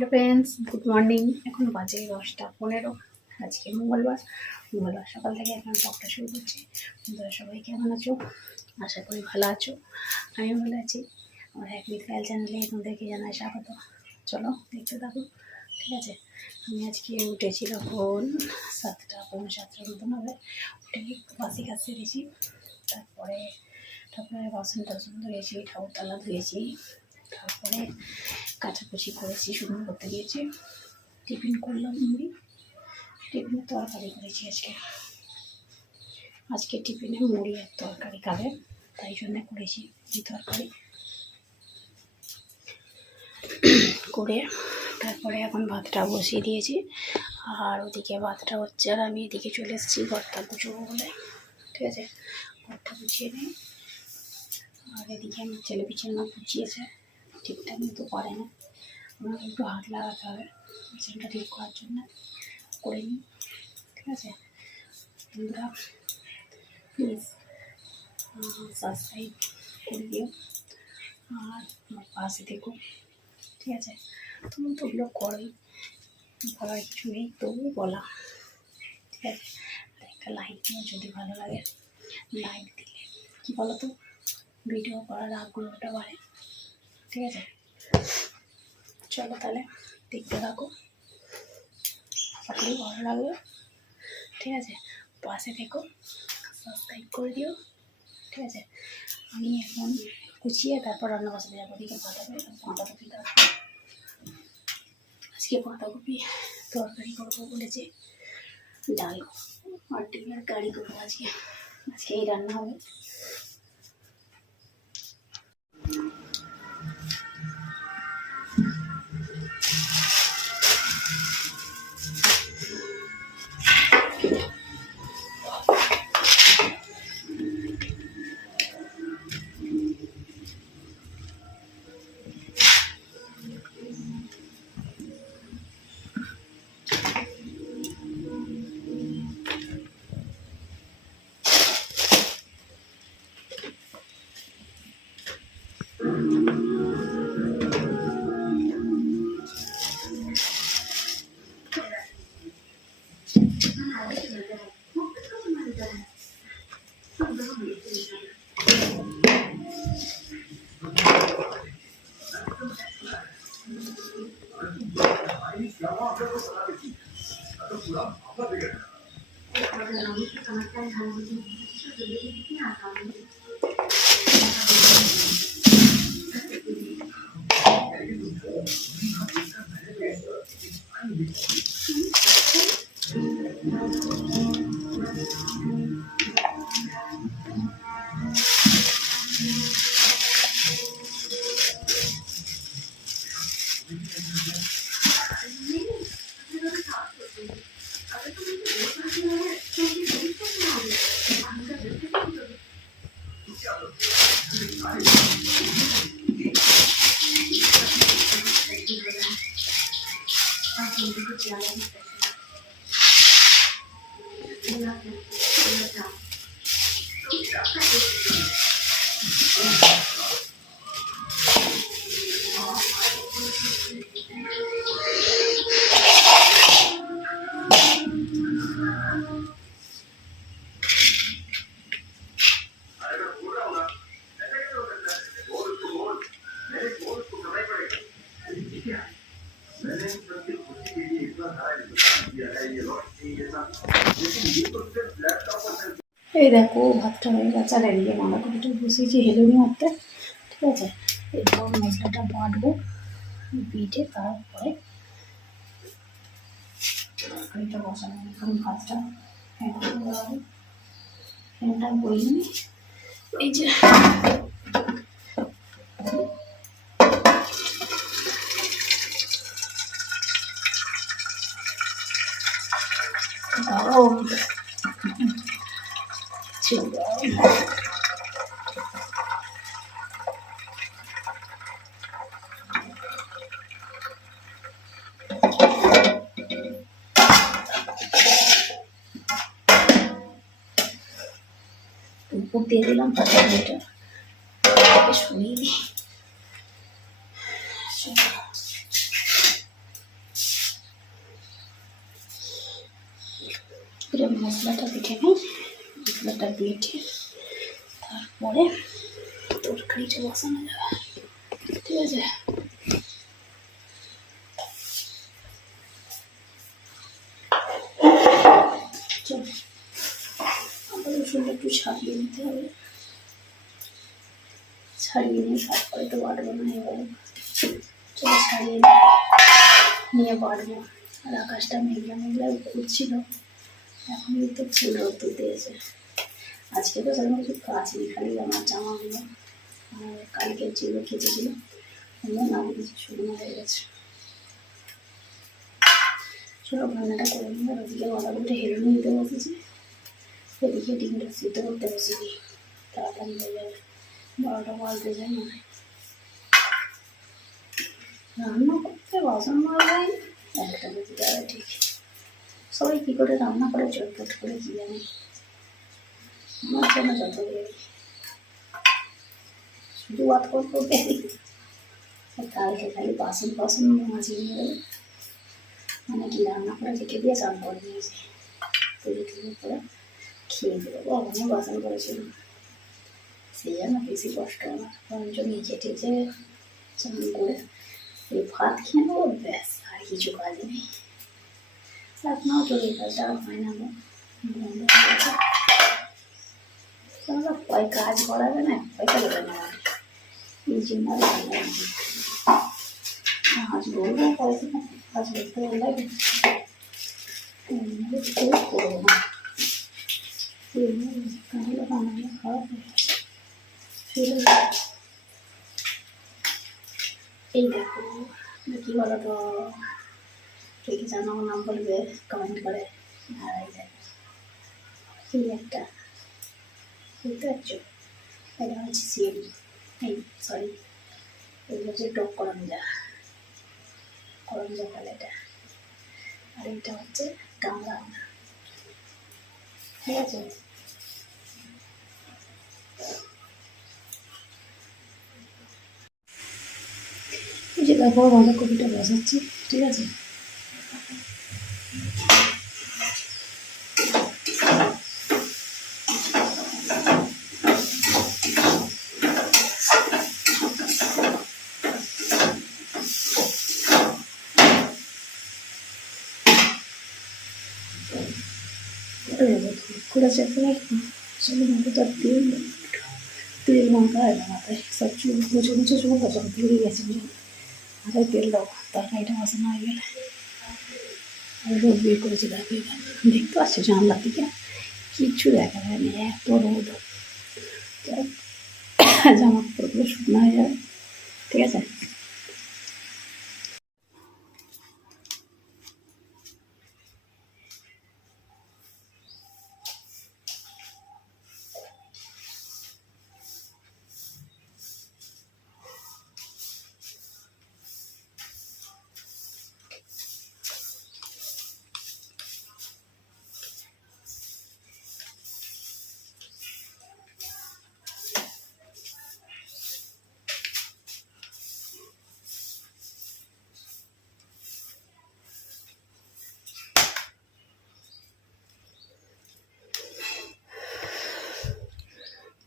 Hello friends, good morning. এখন বাজে 10টা 15। আজকে মঙ্গলবার সকাল থেকে এখন ব্লগটা শুরু করছি। তোমরা সবাই কেমন আছো? আশা করি ভালো আছো। আমিও ভালো আছি। আমার হ্যাপি উইথ ফাইল চ্যানেলে তোমাদেরকে জানাই স্বাগত। চলো দেখতে থাকো, ঠিক আছে? আমি আজকে উঠেছি তখন 7টা 7:15 মতন হবে। উঠে একটু বাসি কাজ সেরেছি। তারপরে বাসন টাসন ধুয়েছি, ঠাকুরতলা ধুয়েছি। তারপরে কাচাকুচি করেছি, শুকনো করতে দিয়েছি। টিফিন করলাম মুড়ি। টিফিনে তরকারি করেছি আজকে টিফিনে মুড়ি আর তরকারি খাবে, তাই জন্য করেছি মুড়ি তরকারি করে। তারপরে এখন ভাতটা বসিয়ে দিয়েছি, আর ওদিকে ভাতটা হচ্ছে, আর আমি এদিকে চলে এসেছি ঘরটা গুছবো বলে। ঠিক আছে, ঘরটা গুছিয়ে নিই। আর এদিকে আমার ছেলে বিছানা গুছিয়েছে, ঠিকঠাক মতো করে না। আমাকে একটু হাত লাগাতে হবে বিছানাটা ঠিক করার জন্য, করে নিই। ঠিক আছে, তোমরা প্লিজ সাবস্ক্রাইব করে দিও আর আমার পাশে দেখো। ঠিক আছে, তুমি তো ওগুলো করোই, বলার কিছু নেই, তবুও বলা। ঠিক আছে, একটা লাইক দিয়ে যদি ভালো লাগে, লাইক দিলে কী বলো তো, ভিডিও করার আগ্রহটা বাড়ে। ঠিক আছে, চলো তাহলে দেখতে থাকো, আশা করি ভালো লাগবে। ঠিক আছে, পাশে থেকো, সাবস্ক্রাইব করে দিও। ঠিক আছে, আমি এখন গুছিয়ে তারপর রান্না বসাতে যাবো। ওদিকে বাঁধাকপি আজকে বাঁধাকপি তরকারি করবো বলেছে, ডাল আর ডিমের কারি করবো আজকে এই রান্না হবে। এই দেখো ভাতটা হয়ে গেছে, আর এদিকে বাঁধাকপিটা বসিয়েছি হেলুনি মারতে। ঠিক আছে, এরপর মশলাটা বাটবো বিটে, তারপরে তরকারিটা বসানো। এখন ভাতটা ফ্যানটা বইনি, এই যে গরম উপর দিয়ে দিলাম তরকারিটা, শুনিয়ে দিই। মশলাটা বেটে নিই। মশলাটা বেটে তারপরে তরকারিটা বসানো যাবে, ঠিক আছে। চলো আবার রসুনটা একটু ছাড়িয়ে নিতে হবে, ছাড়িয়ে নিয়ে তারপরে তো বাটবো না এবারে। চলো ছাড়িয়ে নিয়ে বাটবো। আর আকাশটা মেঘলা মেঘলা ঘুরছিল, এখন তো ছিল রোদ দিয়েছে। আজকে তো সেরকম কিছু কাজ নেই, খালি আমার জামাগুলো আর কালকে যেগুলো কেচেছিল ওগুলো নামিয়ে কিছু শুকনো হয়ে গেছে। চলো রান্নাটা করে নিয়ে ওদিকে বাঁধাকপিটা হেলে নিতে বসেছি, এদিকে ডিমটা সিদ্ধ করতে বসে দিই, তাড়াতাড়ি হয়ে যাবে। 12টা বাজতে যায় মনে হয়। রান্না করতে বাসন মাজাই 1টা বেজে যাবে ঠিক। সবাই কী করে রান্না করে চটপট করে কী জানি, আমার জন্য যত দেরি, শুধু বাদ করতে দেরি। কালকে খালি বাসন মাজিয়ে নিয়ে দেবে, মানে কি রান্না করে রেখে দিয়ে চান করে নিয়েছি, পুজো টুজো করে খেয়ে দেবো। অনেক বাসন করেছিল, সেই জন্য বেশি কষ্ট আমার। বরঞ্চ নিচে টেচে চান করে এই ভাত খেয়ে নেবো, ব্যাস আর কিছু কাজ নেই। এখনও তো এই কাজটা হয় না, বন্ধ হয়ে গেছে। কাজ করাবে না, পয়সা দেবে না, এই জন্য আজ বলবো পয়সা কাজ করতে লাগে, করবো না। তাহলে বানালে খারাপ হয়ে গেছে। এই দেখো কি বলো তো, কে কি জানো আমার নাম বলবে কমেন্ট করে। আর এই দেখো এই একটা বুঝতে পারছো, এটা হচ্ছে সিএম, এই সরি এগুলো হচ্ছে টক করঞ্জা ফল এটা। আর এটা হচ্ছে কামড়া, ঠিক আছে। এই যে তারপর বাঁধাকপিটা বসাচ্ছি, ঠিক আছে। করেছে তেল লঙ্কা মাথায় সব চুল মুছে মুছে চুল সব ধুয়ে গেছে, মাথায় তেল দাও, তরকারিটা বসানো হয়ে গেলে। রোদ বের করেছে দেখো, দেখতে পাচ্ছ জানলা থেকে কিচ্ছু দেখা যায় না, এত রোদ। জামা কাপড়গুলো শুকনো হয়ে যাবে, ঠিক আছে।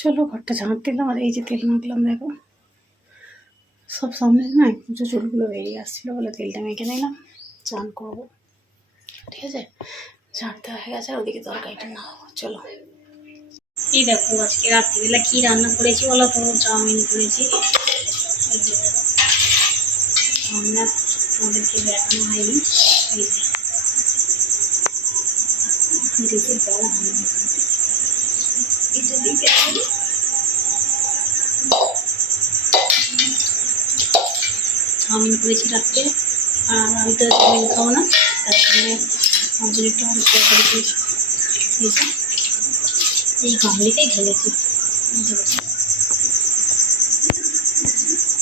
চলো ঘরটা ঝাঁট দিলাম, আর এই যে তেল মাখলাম দেখো, সব সামনে না কিছু চুলগুলো বেরিয়ে আসছিলো বলে তেলটা মেখে নিলাম, চান করবো, ঠিক আছে। ঝাঁট দেওয়া হয়ে গেছে, আর ওদিকে তরকারিটা না। চলো এই দেখো আজকে রাত্রিবেলা কি রান্না করেছি বলো তো, চাউমিন করেছি। চাউমিন তোমাদেরকে দেখানো হয়নি, এটা দিকে চাউমিন করেছি রাত্রে, আর আমি তো চাউমিন খাবো না, তার জন্য আমার জন্য একটু অল্প করে দিয়েছি, এই গামলিতেই ঢেলেছি,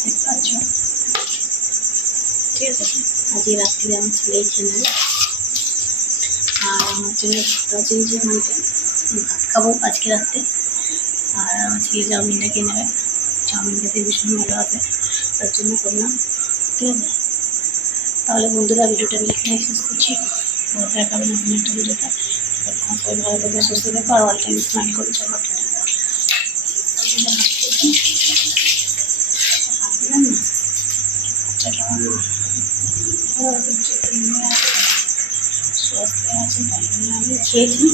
দেখতে পাচ্ছ, ঠিক আছে। আজকে রাত্রিরে আমার ছেলেই খেয়ে নেবে, আর আমার জন্য ভাত যে হাঁড়িটা ভাত খাবো আজকে রাত্রে, আর আমার ছেলে চাউমিনটা কিনে নেবে, চাউমিন খেতে ভীষণ ভালো আছে, তার জন্য করলাম, ঠিক আছে। তাহলে বন্ধুরা ভিডিওটা আমি এখানে শেষ করছি, দেখা হবে নতুন একটা ভিডিওটা। সবাই ভালো থেকে সুস্থ থেকো আর অল টাইম স্মাইল করে চলো। বাচ্চা কেমন স্বাস্থ্য আছে, তাই জন্য আমি খেয়েছি।